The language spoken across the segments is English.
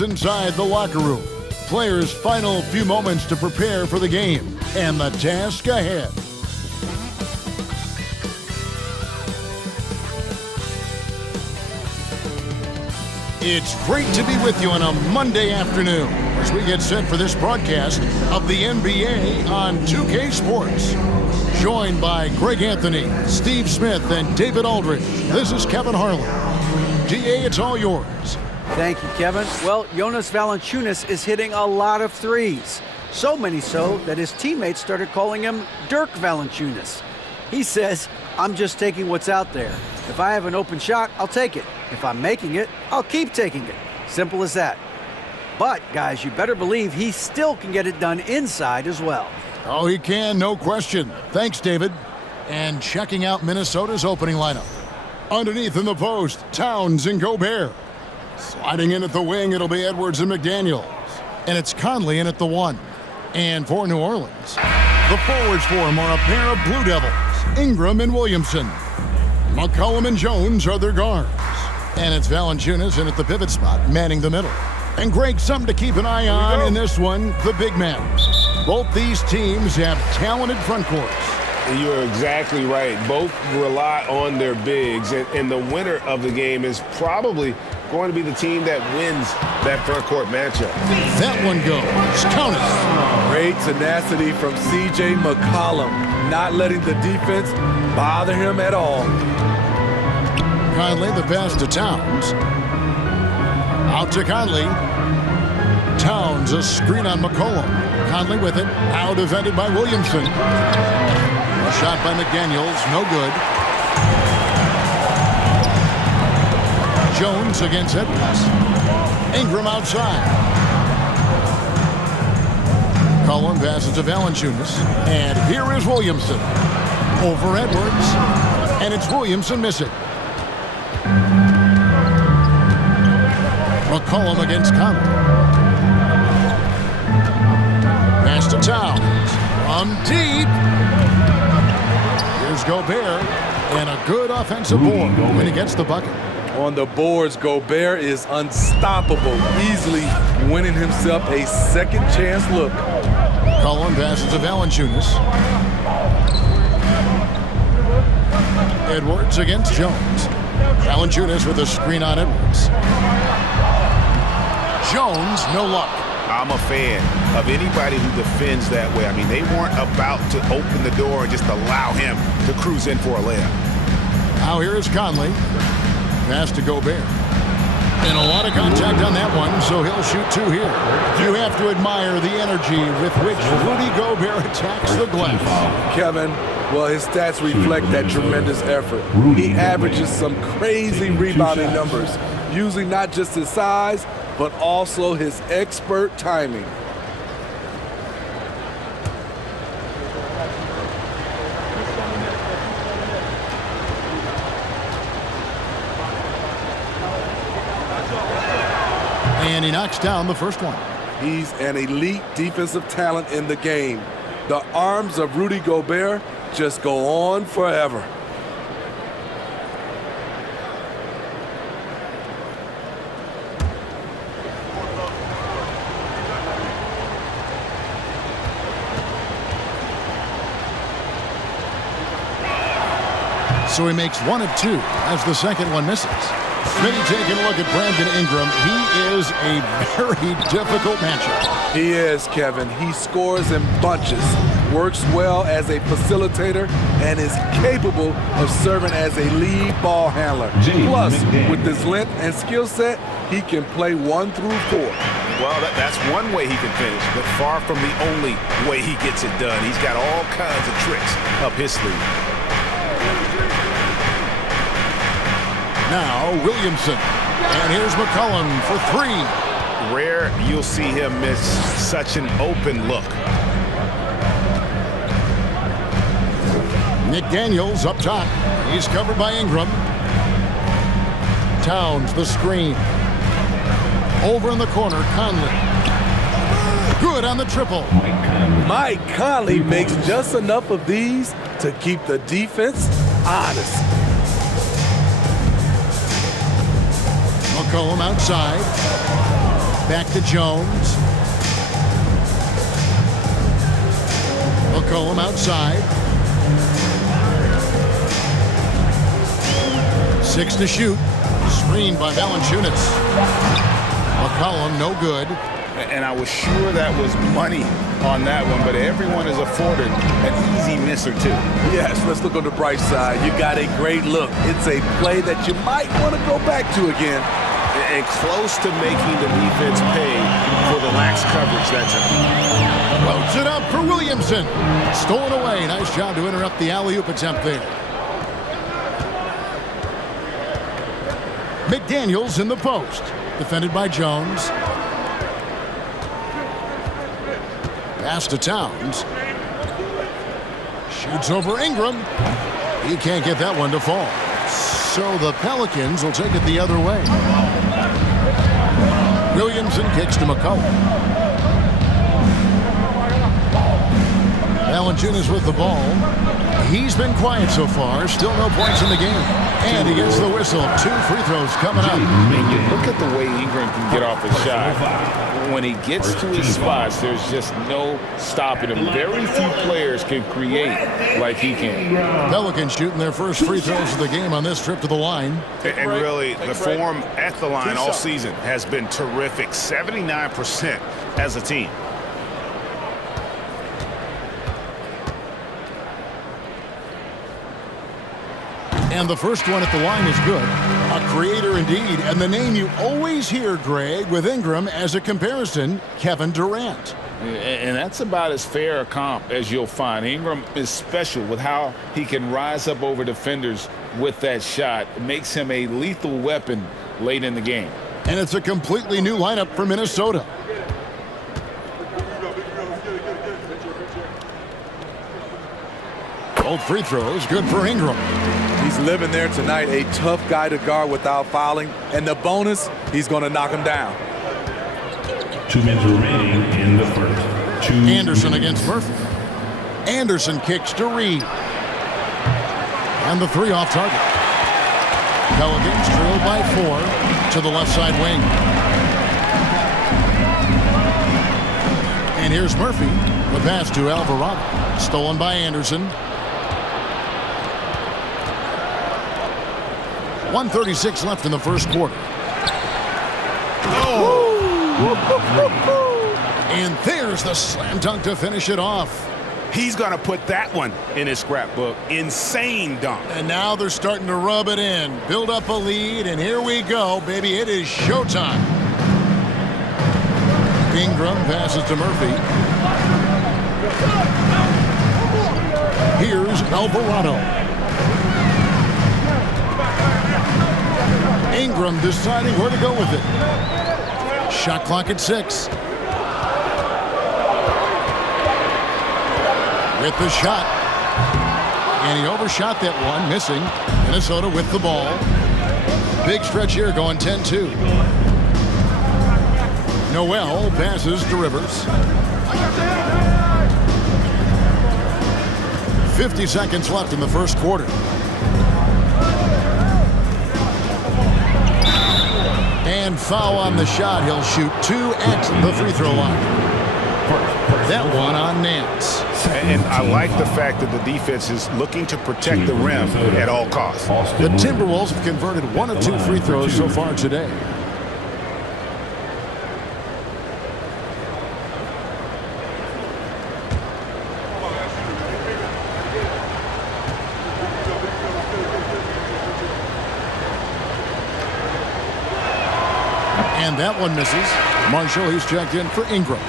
It's inside the locker room. Players' final few moments to prepare for the game and the task ahead. It's great to be with you on a Monday afternoon as we get set for this broadcast of the NBA on 2K Sports. Joined by Greg Anthony, Steve Smith, and David Aldridge, this is Kevin Harlan. DA, it's all yours. Thank you, Kevin. Well, Jonas Valanciunas is hitting a lot of threes. So many so that his teammates started calling him Dirk Valanciunas. He says, I'm just taking what's out there. If I have an open shot, I'll take it. If I'm making it, I'll keep taking it. Simple as that. But, guys, you better believe he still can get it done inside as well. Oh, he can, no question. Thanks, David. And checking out Minnesota's opening lineup. Underneath in the post, Towns and Gobert. Sliding in at the wing, it'll be Edwards and McDaniels. And it's Conley in at the 1. And for New Orleans, the forwards for him are a pair of Blue Devils, Ingram and Williamson. McCollum and Jones are their guards. And it's Valanciunas in at the pivot spot, manning the middle. And Greg, something to keep an eye on in this one, the big men. Both these teams have talented front courts. You're exactly right. Both rely on their bigs, and the winner of the game is probably going to be the team that wins that front court matchup. That one goes. Count it. Great tenacity from C.J. McCollum, not letting the defense bother him at all. Conley, the pass to Towns. Out to Conley. Towns, a screen on McCollum. Conley with it. Now defended by Williamson. A shot by McDaniels, no good. Jones against Edwards. Ingram outside. Cullen passes to Valanciunas. And here is Williamson. Over Edwards. And it's Williamson missing. McCollum against Conley. Pass to Towns. From deep. Here's Gobert. And a good offensive board when he gets the bucket. On the boards, Gobert is unstoppable, easily winning himself a second chance look. Cullen passes to Valanciunas. Edwards against Jones. Valanciunas with a screen on Edwards. Jones, no luck. I'm a fan of anybody who defends that way. I mean, they weren't about to open the door and just allow him to cruise in for a layup. Now here is Conley. Pass to Gobert. And a lot of contact on that one, so he'll shoot 2 here. You have to admire the energy with which Rudy Gobert attacks the glass. Kevin, well, his stats reflect that tremendous effort. He averages some crazy rebounding numbers, using not just his size, but also his expert timing. And he knocks down the first one. He's an elite defensive talent in the game. The arms of Rudy Gobert just go on forever. So he makes 1 of 2 as the second one misses. Maybe taking a look at Brandon Ingram. He is a very difficult matchup. He is, Kevin. He scores in bunches, works well as a facilitator, and is capable of serving as a lead ball handler. Plus, with his length and skill set, he can play 1 through 4. Well, that's one way he can finish, but far from the only way he gets it done. He's got all kinds of tricks up his sleeve. Now Williamson. And here's McCollum for 3. Rare you'll see him miss such an open look. McDaniels up top. He's covered by Ingram. Towns the screen. Over in the corner, Conley. Good on the triple. Mike Conley makes just enough of these to keep the defense honest. McCollum outside. Back to Jones. McCollum outside. 6 to shoot. Screened by Valanciunas. McCollum, no good. And I was sure that was money on that one, but everyone is afforded an easy miss or two. Yes, let's look on the bright side. You got a great look. It's a play that you might want to go back to again. And close to making the defense pay for the lax coverage that time. Floats it up for Williamson. Stolen away. Nice job to interrupt the alley-oop attempt there. McDaniels in the post. Defended by Jones. Pass to Towns. Shoots over Ingram. He can't get that one to fall. So the Pelicans will take it the other way. Williamson kicks to McCollum. Valanciunas with the ball. He's been quiet so far. Still no points in the game. And he gets the whistle. 2 free throws coming up. Look at the way Ingram can get off his shot. When he gets to his spots, there's just no stopping him. Very few players can create like he can. Pelicans shooting their first free throws of the game on this trip to the line. And really, the form at the line all season has been terrific. 79% as a team. And the first one at the line is good. A creator indeed. And the name you always hear, Greg, with Ingram as a comparison, Kevin Durant. And that's about as fair a comp as you'll find. Ingram is special with how he can rise up over defenders with that shot. It makes him a lethal weapon late in the game. And it's a completely new lineup for Minnesota. Both free throws, good for Ingram. He's living there tonight, a tough guy to guard without fouling. And the bonus, he's going to knock him down. 2 minutes remaining in the first. Anderson against Murphy. Anderson kicks to Reed. And the 3 off target. Pelicans trailed by 4 to the left side wing. And here's Murphy. The pass to Alvarado. Stolen by Anderson. 1:36 left in the first quarter. And there's the slam dunk to finish it off. He's going to put that one in his scrapbook. Insane dunk. And now they're starting to rub it in. Build up a lead, and here we go, baby. It is showtime. Ingram passes to Murphy. Here's Alvarado. Ingram deciding where to go with it. Shot clock at 6. With the shot. And he overshot that one, missing. Minnesota with the ball. Big stretch here going 10-2. Noel passes to Rivers. 50 seconds left in the first quarter. And foul on the shot. He'll shoot 2 at the free throw line. That one on Nance. And I like the fact that the defense is looking to protect the rim at all costs. The Timberwolves have converted 1 of 2 free throws so far today. And that one misses. Marshall, he's checked in for Ingram.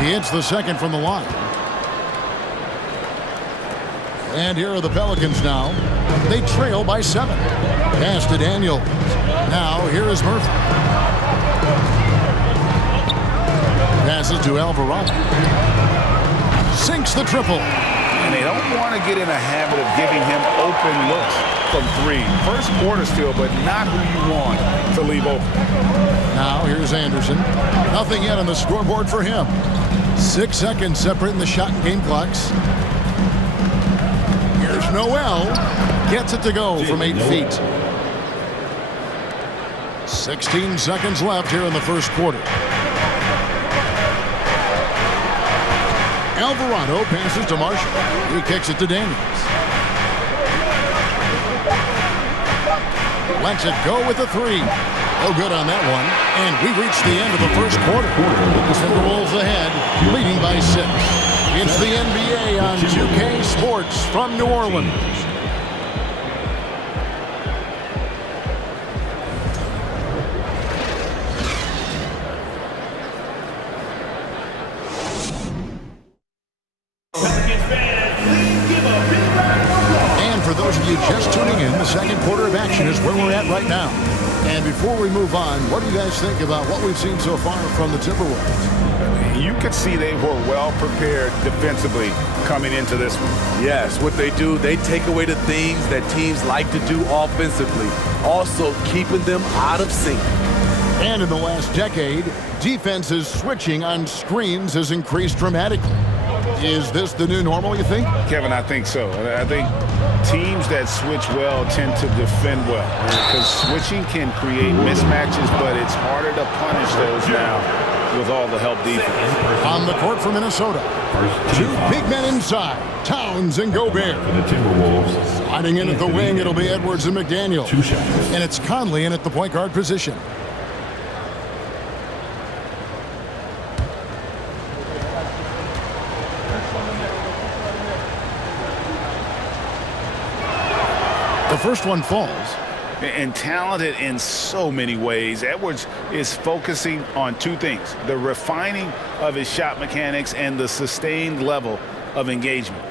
He hits the second from the line. And here are the Pelicans now. They trail by 7. Pass to Daniels. Now here is Murphy. Passes to Alvarado. Sinks the triple. and they don't want to get in a habit of giving him open looks from three. First quarter still, but not who you want to leave open. Now here's Anderson. Nothing yet on the scoreboard for him. 6 seconds separating the shot and game clocks. Here's Noel. Gets it to go from 8 feet. 16 seconds left here in the first quarter. Alvarado passes to Marshall. He kicks it to Daniels. Lets it go with a three. No good on that one. And we reach the end of the first quarter. The Timberwolves ahead, leading by 6. It's the NBA on 2K Sports from New Orleans. And for those of you just tuning in, the second quarter of action is where we're at right now. And before we move on, what do you guys think about what we've seen so far from the Timberwolves? You could see they were well prepared defensively coming into this one. Yes, what they do, they take away the things that teams like to do offensively, also keeping them out of sync. And in the last decade, defenses switching on screens has increased dramatically. Is this the new normal, you think? Kevin, I think so. I think teams that switch well tend to defend well because switching can create mismatches, but it's harder to punish those now with all the help defense. On the court for Minnesota, 2 big men inside, Towns and Gobert. For the Timberwolves. Sliding in at the wing, it'll be Edwards and McDaniel. 2 shots. And it's Conley in at the point guard position. The first one falls. And talented in so many ways. Edwards is focusing on 2 things: the refining of his shot mechanics and the sustained level of engagement.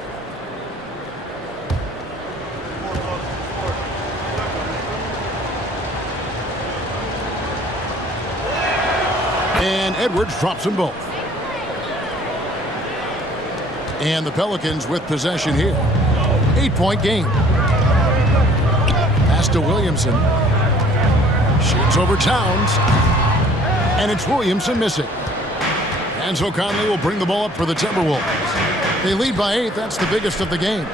And Edwards drops them both. And the Pelicans with possession here. 8-point game. Pass to Williamson. Shoots over Towns. And it's Williamson missing. And so Conley will bring the ball up for the Timberwolves. They lead by 8. That's the biggest of the game.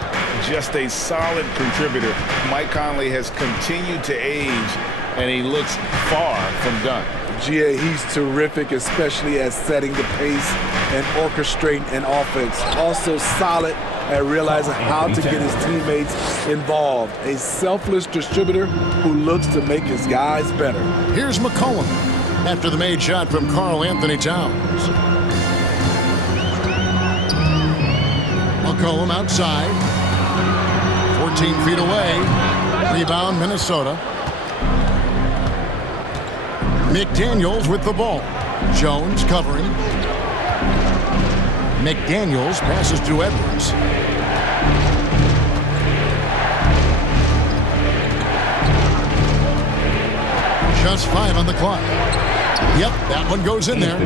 Just a solid contributor. Mike Conley has continued to age, and he looks far from done. GA, he's terrific, especially at setting the pace and orchestrating an offense. Also solid at realizing how to get his teammates involved. A selfless distributor who looks to make his guys better. Here's McCollum after the made shot from Karl Anthony Towns. McCollum outside. 14 feet away. Rebound, Minnesota. McDaniels with the ball. Jones covering. McDaniels passes to Edwards. Just 5 on the clock. Yep, that one goes in there.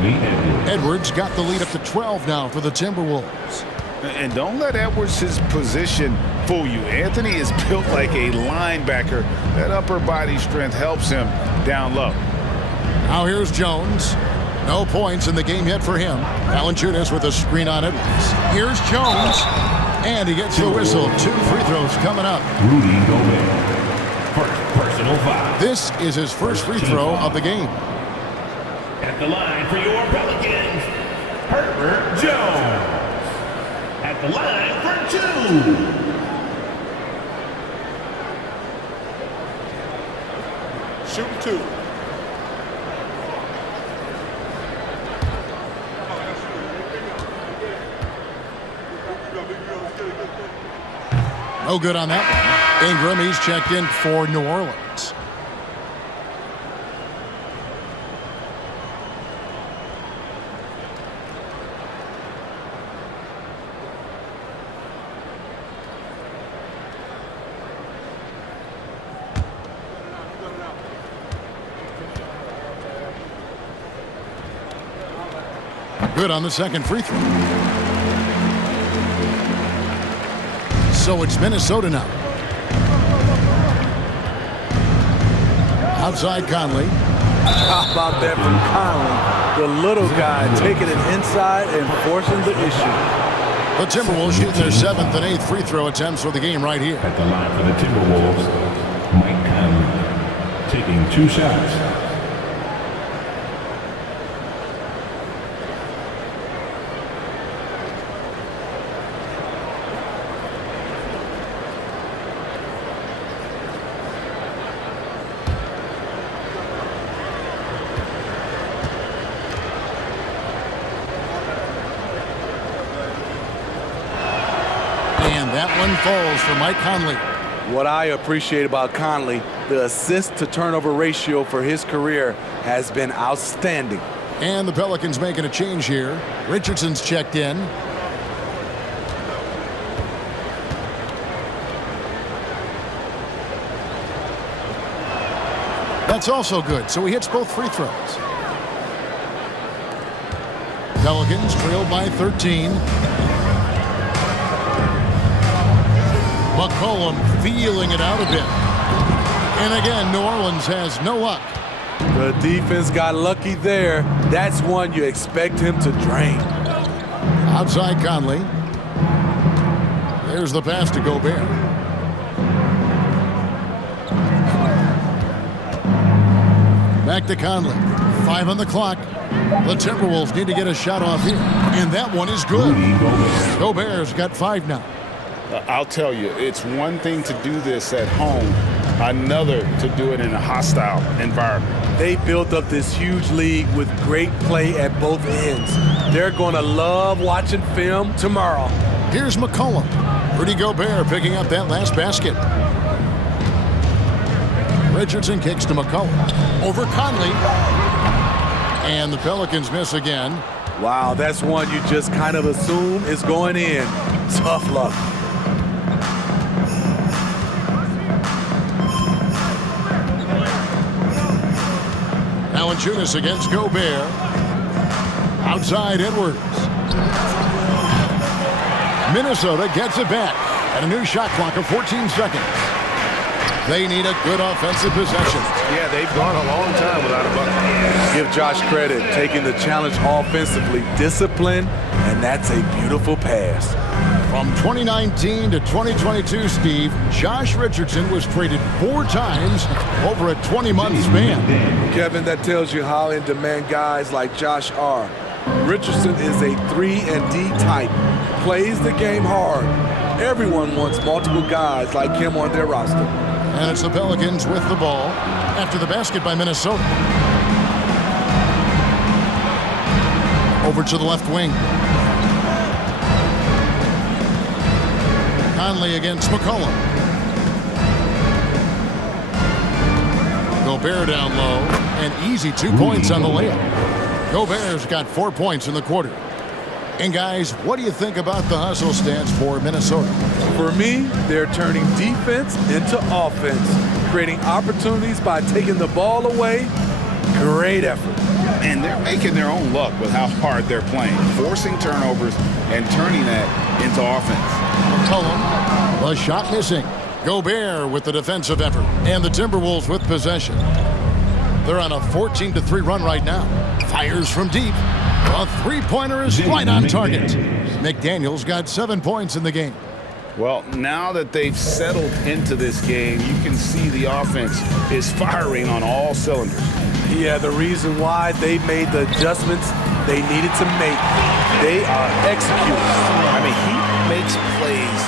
Edwards got the lead up to 12 now for the Timberwolves. And don't let Edwards' position fool you. Anthony is built like a linebacker. That upper body strength helps him down low. Now here's Jones. No points in the game yet for him. Valanciunas with a screen on Edwards. Here's Jones. And he gets the whistle. 2 free throws coming up. Rudy Gobert. First personal foul. This is his first free throw of the game. At the line for your Pelicans, Herbert Jones. At the line for 2. Shoot 2. No good on that one. Ingram, he's checked in for New Orleans. Good on the second free throw. So it's Minnesota now. Outside Conley. How about that from Conley? The little guy taking it inside and forcing the issue. The Timberwolves shoot their 7th and 8th free throw attempts for the game right here. At the line for the Timberwolves, Mike Conley taking 2 shots. That one falls for Mike Conley. What I appreciate about Conley, the assist-to-turnover ratio for his career has been outstanding. And the Pelicans making a change here. Richardson's checked in. That's also good, so he hits both free throws. Pelicans trailed by 13. McCollum feeling it out a bit. And again, New Orleans has no luck. The defense got lucky there. That's one you expect him to drain. Outside Conley. There's the pass to Gobert. Back to Conley. 5 on the clock. The Timberwolves need to get a shot off here. And that one is good. Gobert's got 5 now. I'll tell you, it's one thing to do this at home, another to do it in a hostile environment. They built up this huge league with great play at both ends. They're going to love watching film tomorrow. Here's McCollum. Rudy Gobert picking up that last basket. Richardson kicks to McCollum. Over Conley. And the Pelicans miss again. Wow, that's one you just kind of assume is going in. Tough luck. Valanciunas against Gobert. Outside Edwards. Minnesota gets it back at a new shot clock of 14 seconds. They need a good offensive possession. Yeah, they've gone a long time without a bucket. Give Josh credit, taking the challenge offensively, discipline, and that's a beautiful pass. From 2019 to 2022, Steve, Josh Richardson was traded 4 times over a 20-month span. Kevin, that tells you how in demand guys like Josh are. Richardson is a 3-and-D type, plays the game hard. Everyone wants multiple guys like him on their roster. And it's the Pelicans with the ball after the basket by Minnesota. Over to the left wing. Conley against McCollum. Gobert down low. And easy 2 points on the layup. Gobert's got 4 points in the quarter. And guys, what do you think about the hustle stance for Minnesota? For me, they're turning defense into offense, creating opportunities by taking the ball away. Great effort. And they're making their own luck with how hard they're playing, forcing turnovers and turning that into offense. McCollum, the shot missing. Gobert with the defensive effort. And the Timberwolves with possession. They're on a 14-3 run right now. Fires from deep. A three-pointer is right on target. McDaniel's got 7 points in the game. Well, now that they've settled into this game, you can see the offense is firing on all cylinders. Yeah, the reason why they made the adjustments they needed to make. They are executing. I mean, he makes plays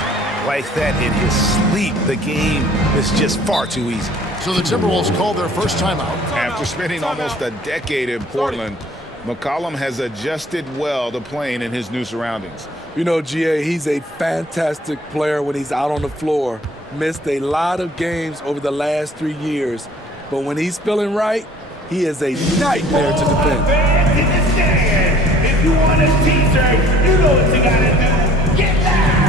like that in his sleep. The game is just far too easy. So the Timberwolves called their first timeout. After spending almost a decade in Portland, McCollum has adjusted well to playing in his new surroundings. You know, GA, he's a fantastic player when he's out on the floor. Missed a lot of games over the last 3 years. But when he's feeling right, he is a nightmare to defend. If you want a t-shirt, you know what you gotta do. Get down!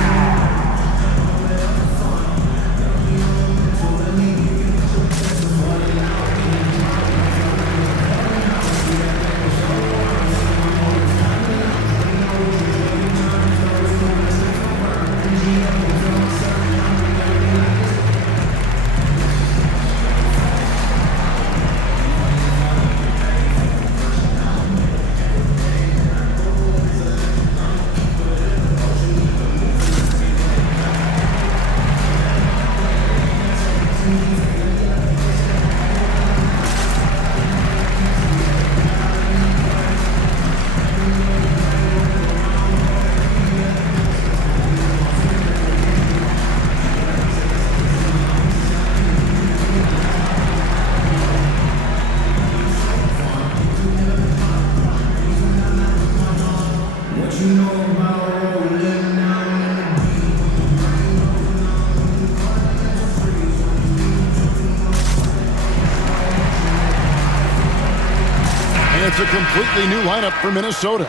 And it's a completely new lineup for Minnesota.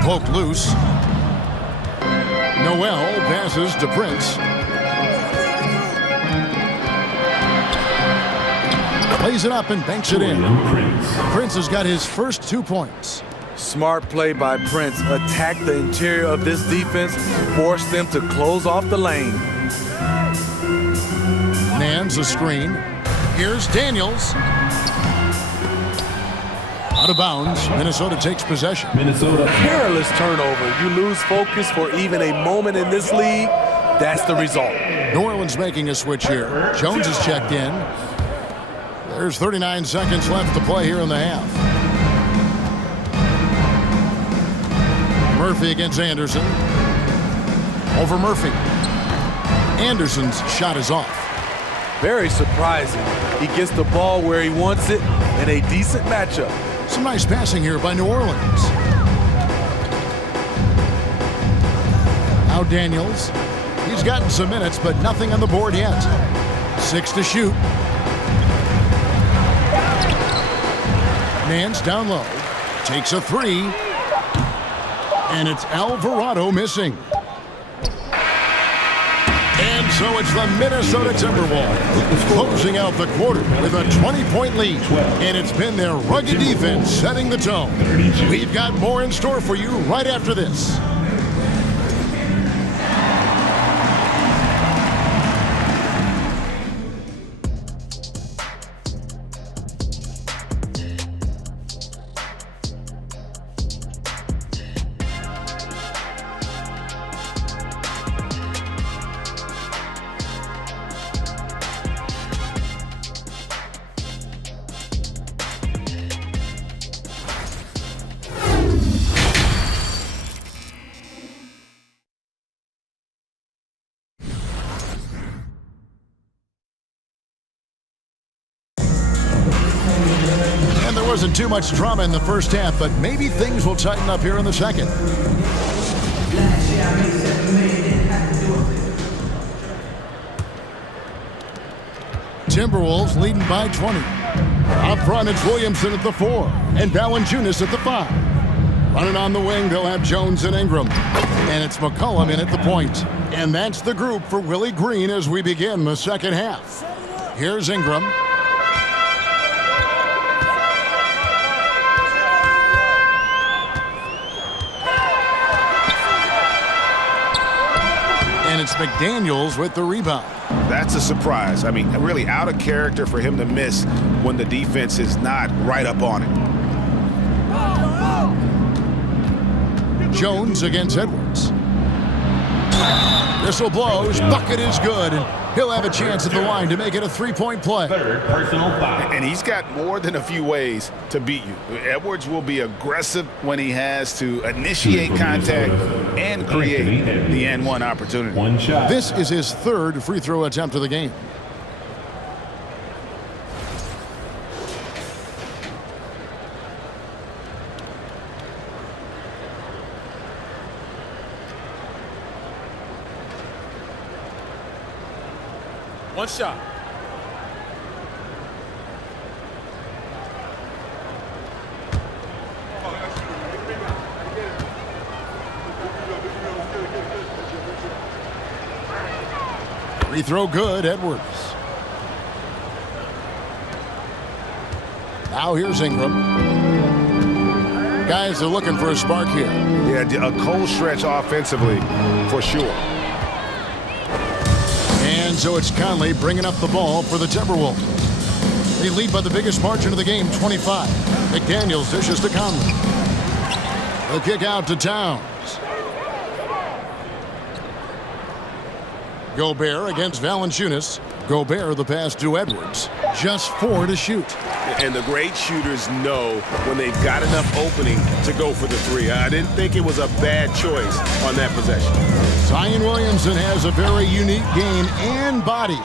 Poked loose. Noel passes to Prince. Plays it up and banks it in. Prince has got his first 2 points. Smart play by Prince. Attack the interior of this defense. Force them to close off the lane. Nan's a screen. Here's Daniels. Out of bounds. Minnesota takes possession. Minnesota. Perilous turnover. You lose focus for even a moment in this league. That's the result. New Orleans making a switch here. Jones is checked in. There's 39 seconds left to play here in the half. Murphy against Anderson. Over Murphy. Anderson's shot is off. Very surprising. He gets the ball where he wants it in a decent matchup. Some nice passing here by New Orleans. Now Daniels. He's gotten some minutes, but nothing on the board yet. 6 to shoot. Nance down low. Takes a 3. And it's Alvarado missing. And so it's the Minnesota Timberwolves closing out the quarter with a 20-point lead. And it's been their rugged defense setting the tone. We've got more in store for you right after this. Wasn't too much drama in the first half, but maybe things will tighten up here in the second. Timberwolves leading by 20. Up front, it's Williamson at the 4 and Valanciunas at the 5. Running on the wing, they'll have Jones and Ingram. And it's McCollum in at the point. And that's the group for Willie Green as we begin the second half. Here's Ingram. And it's McDaniels with the rebound. That's a surprise. I mean, really out of character for him to miss when the defense is not right up on it. Jones against Edwards. Whistle blows. Bucket is good. And he'll have a chance at the line to make it a 3-point play. Third personal foul. And he's got more than a few ways to beat you. Edwards will be aggressive when he has to initiate contact and create the N1 opportunity. One shot. This is his third free throw attempt of the game. One shot. Free throw good, Edwards. Now here's Ingram. Guys are looking for a spark here. Yeah, a cold stretch offensively for sure. And so it's Conley bringing up the ball for the Timberwolves. They lead by the biggest margin of the game, 25. McDaniels dishes to Conley. The kick out to Towns. Gobert against Valanciunas. Gobert the pass to Edwards. Just 4 to shoot. And the great shooters know when they've got enough opening to go for the three. I didn't think it was a bad choice on that possession. Zion Williamson has a very unique game and body.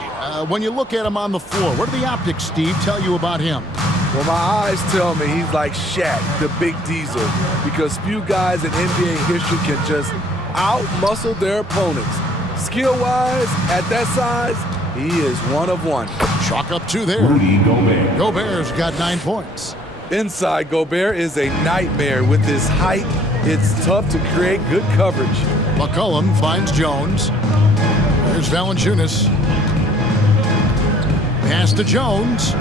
When you look at him on the floor, what do the optics, Steve, tell you about him? Well, my eyes tell me he's like Shaq, the big diesel, because few guys in NBA history can just out-muscle their opponents. Skill-wise, at that size, he is one of one. Chalk up 2 there. Rudy Gobert. Gobert's got 9 points. Inside, Gobert is a nightmare. With his height, it's tough to create good coverage. McCollum finds Jones. There's Valanciunas. Pass to Jones.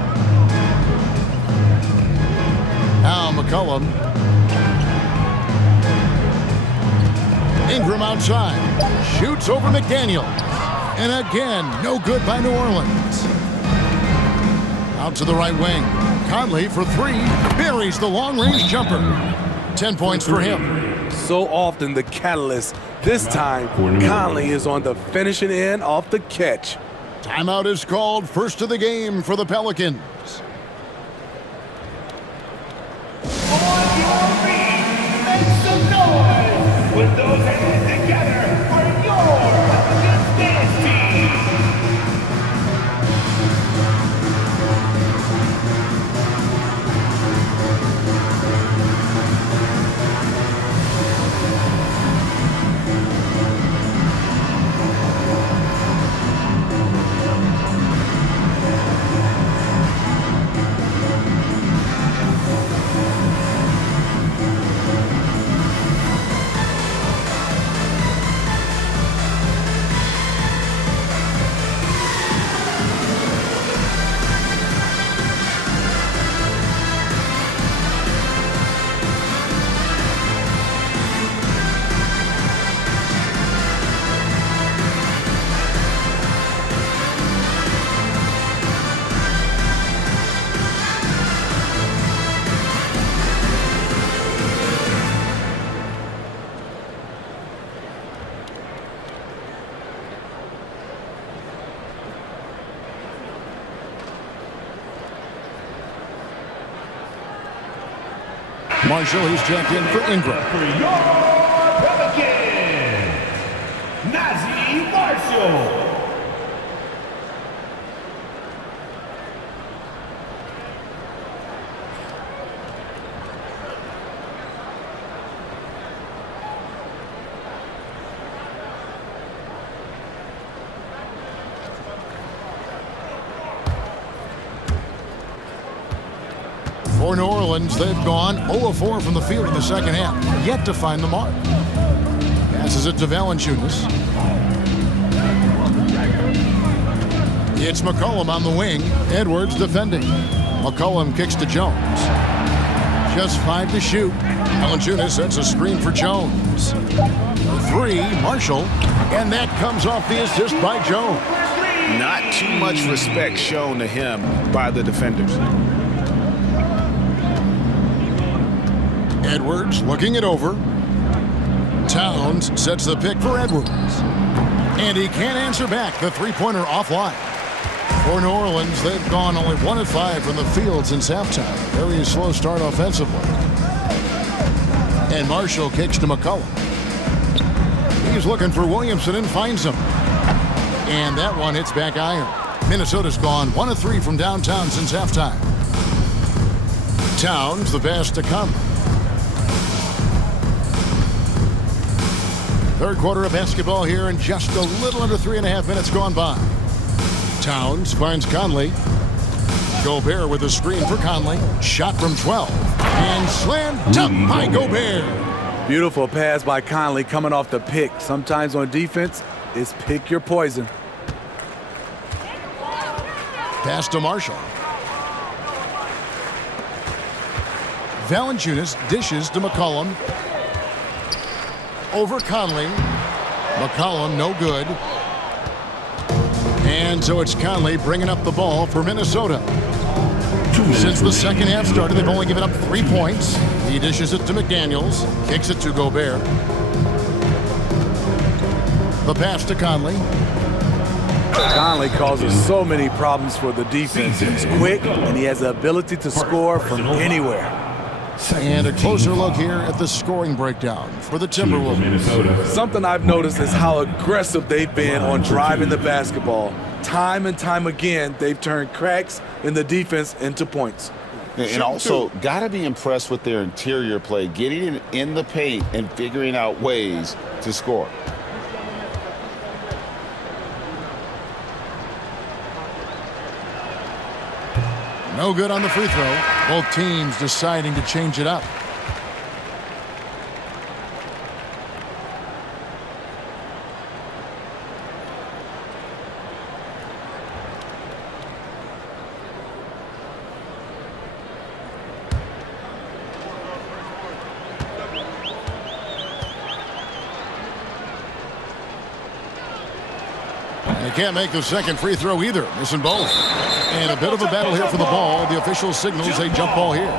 Now McCollum. Ingram outside. Shoots over McDaniel. And again, no good by New Orleans. Out to the right wing. Conley for 3. Buries the long-range jumper. 10 points for him. So often the catalyst. This time, Conley is on the finishing end off the catch. Timeout is called. First of the game for the Pelicans. On your feet, make some noise with those hands together for your Pelicans dance team. Marshall, he's checked in for Ingram. For your Pelicans, Nazi Marshall. For New Orleans, they've gone 0-4 from the field in the second half, yet to find the mark. Passes it to Valanciunas. It's McCollum on the wing. Edwards defending. McCollum kicks to Jones. Just 5 to shoot. Valanciunas sets a screen for Jones. 3, Marshall. And that comes off the assist by Jones. Not too much respect shown to him by the defenders. Edwards looking it over. Towns sets the pick for Edwards. And he can't answer back. The three-pointer offline. For New Orleans, they've gone only 1 of 5 from the field since halftime. Very slow start offensively. And Marshall kicks to McCollum. He's looking for Williamson and finds him. And that one hits back iron. Minnesota's gone 1 of 3 from downtown since halftime. Towns, the pass to Conley. Third quarter of basketball here, and just a little under 3.5 minutes gone by. Towns finds Conley. Gobert with a screen for Conley. Shot from 12. And slammed dunk by Gobert. Beautiful pass by Conley coming off the pick. Sometimes on defense, it's pick your poison. Pass to Marshall. Valanciunas dishes to McCollum. Over Conley. McCollum no good. And so it's Conley bringing up the ball for Minnesota. Since the second half started, they've only given up 3 points. He dishes it to McDaniels. Kicks it to Gobert. The pass to Conley. Conley causes so many problems for the defense. He's quick, and he has the ability to score from anywhere. And a closer look here at the scoring breakdown for the Timberwolves. Something I've noticed is how aggressive they've been on driving the basketball. Time and time again, they've turned cracks in the defense into points. And also, got to be impressed with their interior play, getting in the paint and figuring out ways to score. No good on the free throw. Both teams deciding to change it up. And he can't make the second free throw either, missing both. And a bit of a battle here for the ball. The official signals a jump ball here.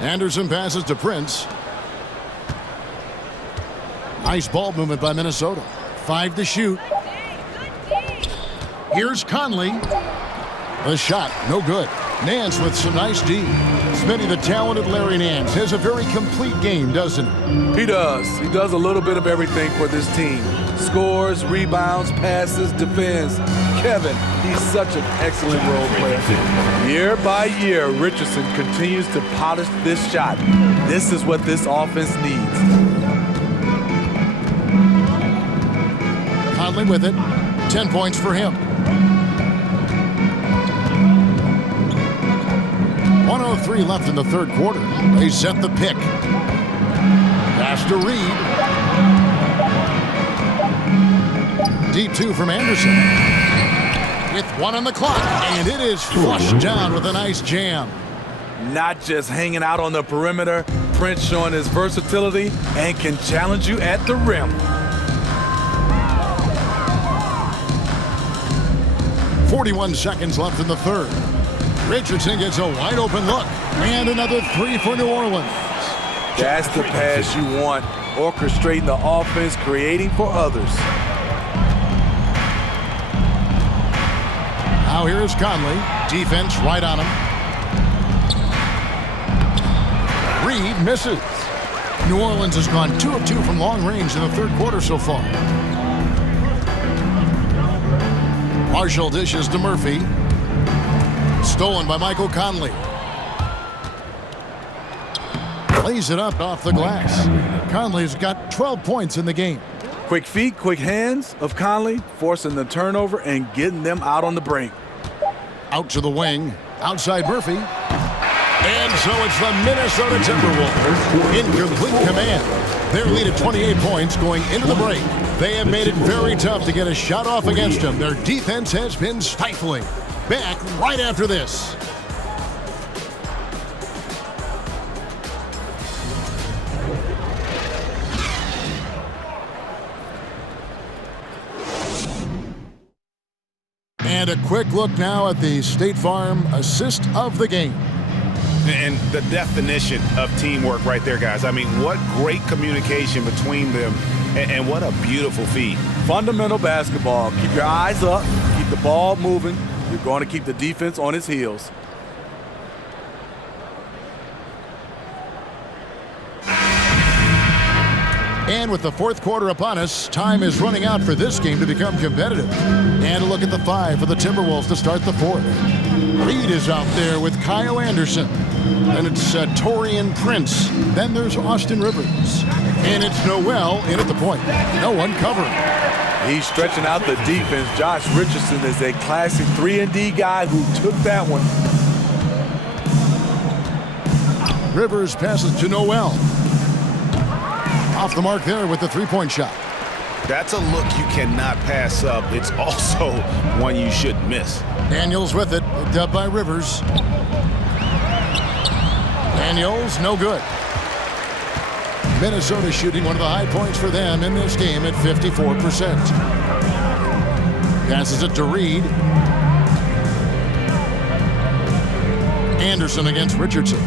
Anderson passes to Prince. Nice ball movement by Minnesota. 5 to shoot. Here's Conley. The shot, no good. Nance with some nice D. Smitty, the talented Larry Nance, has a very complete game, doesn't he? He does. He does a little bit of everything for this team. Scores, rebounds, passes, defends. Kevin, he's such an excellent role player. Year by year, Richardson continues to polish this shot. This is what this offense needs. Conley with it. 10 points for him. 1:03 left in the third quarter. They set the pick. Pass to Reed. Deep 2 from Anderson. With 1 on the clock. And it is flushed down with a nice jam. Not just hanging out on the perimeter, Prince showing his versatility and can challenge you at the rim. 41 seconds left in the third. Richardson gets a wide open look. And another 3 for New Orleans. That's the pass you want. Orchestrating the offense, creating for others. Now here's Conley. Defense right on him. Reed misses. New Orleans has gone 2 of 2 from long range in the third quarter so far. Marshall dishes to Murphy. Stolen by Michael Conley. Lays it up off the glass. Conley's got 12 points in the game. Quick feet, quick hands of Conley, forcing the turnover and getting them out on the break. Out to the wing. Outside Murphy. And so it's the Minnesota Timberwolves in complete command. Their lead at 28 points going into the break. They have made it very tough to get a shot off against them. Their defense has been stifling. Back right after this. And a quick look now at the State Farm assist of the game. And the definition of teamwork right there, guys. I mean, what great communication between them, and what a beautiful feed. Fundamental basketball. Keep your eyes up, keep the ball moving. You're going to keep the defense on its heels. And with the fourth quarter upon us, time is running out for this game to become competitive. And a look at the 5 for the Timberwolves to start the fourth. Reed is out there with Kyle Anderson. Then it's Taurean Prince. Then there's Austin Rivers. And it's Noel in at the point. No one covering. He's stretching out the defense. Josh Richardson is a classic 3-and-D guy who took that one. Rivers passes to Noel. Off the mark there with the three-point shot. That's a look you cannot pass up. It's also one you shouldn't miss. Daniels with it, picked up by Rivers. Daniels, no good. Minnesota shooting one of the high points for them in this game at 54%. Passes it to Reed. Anderson against Richardson.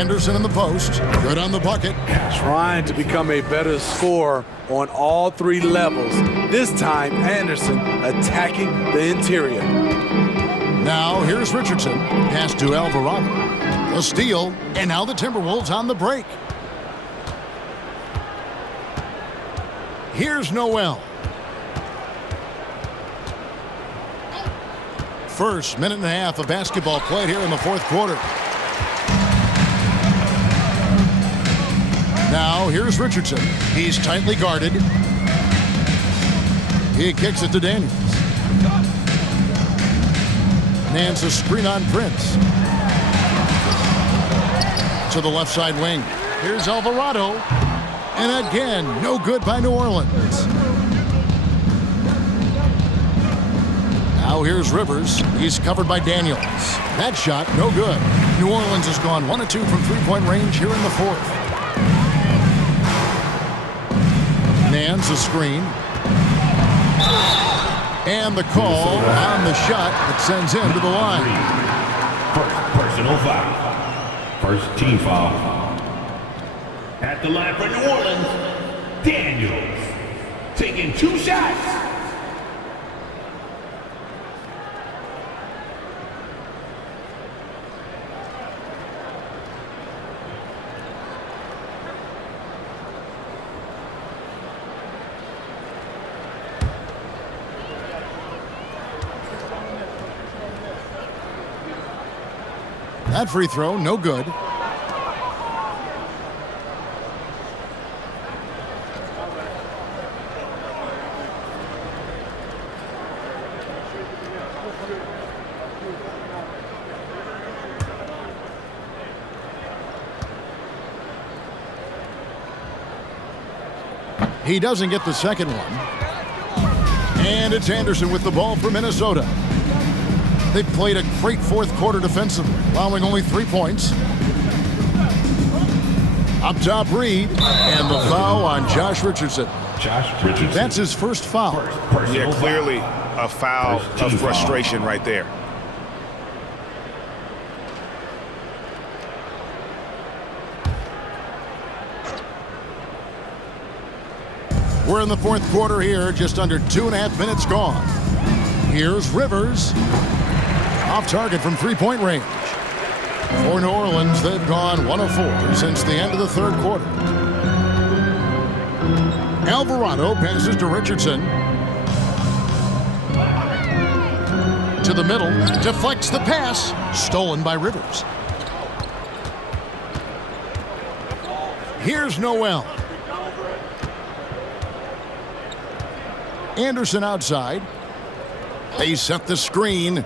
Anderson in the post. Good on the bucket. Trying to become a better scorer on all three levels. This time, Anderson attacking the interior. Now here's Richardson. Pass to Alvarado. The steal, and now the Timberwolves on the break. Here's Noel. First minute and a half of basketball played here in the fourth quarter. Now here's Richardson. He's tightly guarded. He kicks it to Daniels. Nance a screen on Prince. To the left side wing. Here's Alvarado. And again, no good by New Orleans. Now here's Rivers. He's covered by Daniels. That shot, no good. New Orleans has gone 1 of 2 from three-point range here in the fourth. Nance a screen. And the call on the shot that sends him to the line. First personal foul. First team foul. At the line for New Orleans, Daniels taking 2 shots. That free throw, no good. He doesn't get the second one. And it's Anderson with the ball for Minnesota. They played a great fourth quarter defensively, allowing only 3 points. Up top, Reed, and the foul on Josh Richardson. Josh Richardson. That's his first foul. Yeah, clearly a foul of frustration right there. We're in the fourth quarter here, just under 2.5 minutes gone. Here's Rivers. Off target from three-point range. For New Orleans, they've gone 1 of 4 since the end of the third quarter. Alvarado passes to Richardson. To the middle, deflects the pass. Stolen by Rivers. Here's Noel. Anderson outside. They set the screen.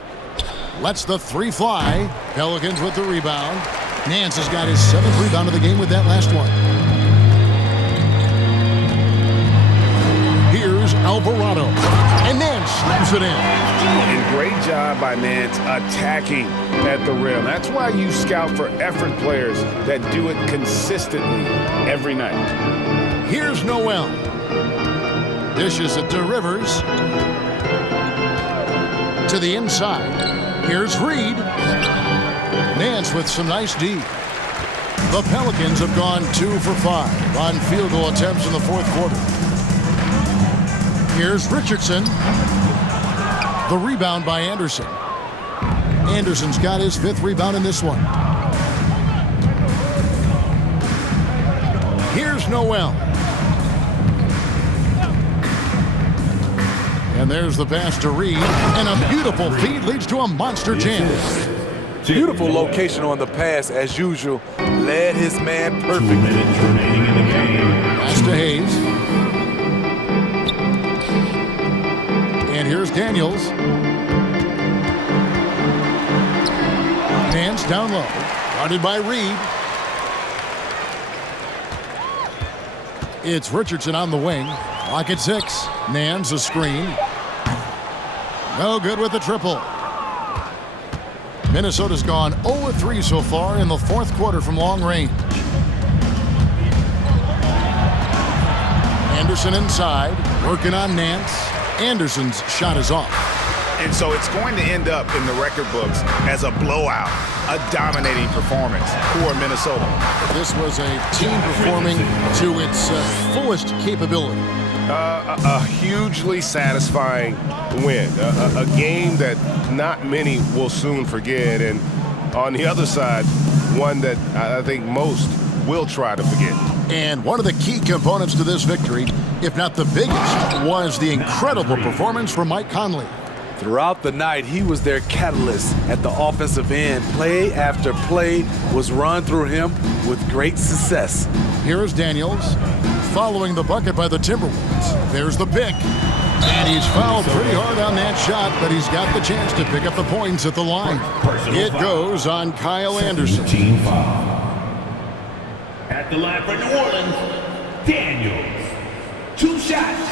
Lets the 3 fly. Pelicans with the rebound. Nance has got his 7th rebound of the game with that last one. Here's Alvarado. And Nance slams it in. And great job by Nance attacking at the rim. That's why you scout for effort players that do it consistently every night. Here's Noel. Dishes it to Rivers. To the inside. Here's Reed. Nance with some nice D. The Pelicans have gone 2 for 5 on field goal attempts in the fourth quarter. Here's Richardson. The rebound by Anderson. Anderson's got his 5th rebound in this one. Here's Noel. And there's the pass to Reed. And a beautiful feed leads to a monster chance. Beautiful location on the pass, as usual. Led his man 2 perfectly. minutes remaining in the game. Pass to Hayes. And here's Daniels. Nance down low. Guarded by Reed. It's Richardson on the wing. Clock at 6. Nance a screen. No good with the triple. Minnesota's gone 0-3 so far in the fourth quarter from long range. Anderson inside, working on Nance. Anderson's shot is off. And so it's going to end up in the record books as a blowout, a dominating performance for Minnesota. This was a team performing to its fullest capability. A hugely satisfying win, a game that not many will soon forget, and on the other side, one that I think most will try to forget. And one of the key components to this victory, if not the biggest, was the incredible performance from Mike Conley. Throughout the night, he was their catalyst at the offensive end. Play after play was run through him with great success. Here's Daniels following the bucket by the Timberwolves. There's the pick. And he's fouled pretty hard on that shot, but he's got the chance to pick up the points at the line. It goes on Kyle Anderson. Team foul. At the line for New Orleans, Daniels. 2 shots.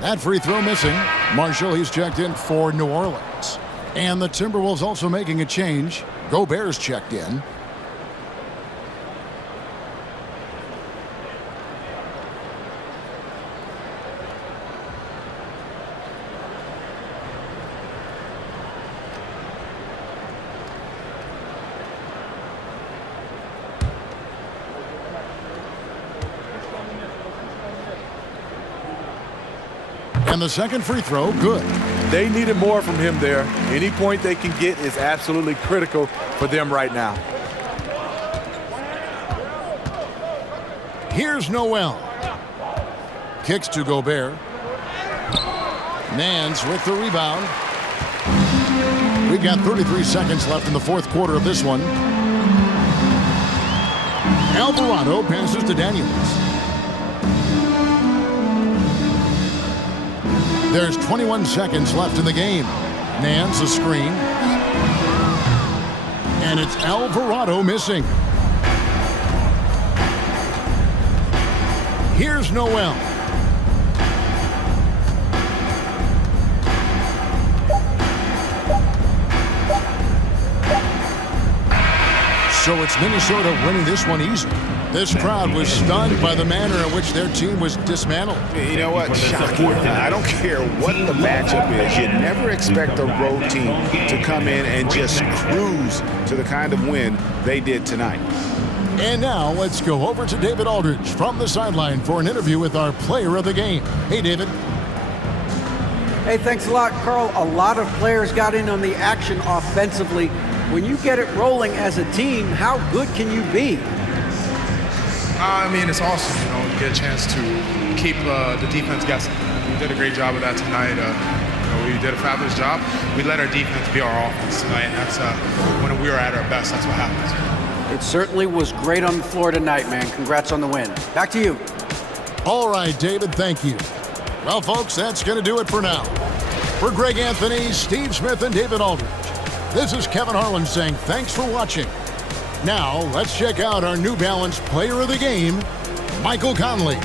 That free throw missing. Marshall, he's checked in for New Orleans. And the Timberwolves also making a change. Gobert's checked in. And the second free throw, good. They needed more from him there. Any point they can get is absolutely critical for them right now. Here's Noel. Kicks to Gobert. Nance with the rebound. We've got 33 seconds left in the fourth quarter of this one. Alvarado passes to Daniels. There's 21 seconds left in the game. Nance a screen. And it's Alvarado missing. Here's Noel. So it's Minnesota winning this one easy. This crowd was stunned by the manner in which their team was dismantled. You know what? Shocking. I don't care what the matchup is. You never expect a road team to come in and just cruise to the kind of win they did tonight. And now let's go over to David Aldridge from the sideline for an interview with our player of the game. Hey, David. Hey, thanks a lot, Carl. A lot of players got in on the action offensively. When you get it rolling as a team, how good can you be? I mean, it's awesome, you know, to get a chance to keep the defense guessing. We did a great job of that tonight. We did a fabulous job. We let our defense be our offense tonight, and that's when we were at our best, that's what happens. It certainly was great on the floor tonight, man. Congrats on the win. Back to you. All right, David, thank you. Well, folks, that's going to do it for now. For Greg Anthony, Steve Smith, and David Aldridge, this is Kevin Harlan saying thanks for watching. Now, let's check out our New Balance player of the game, Michael Conley.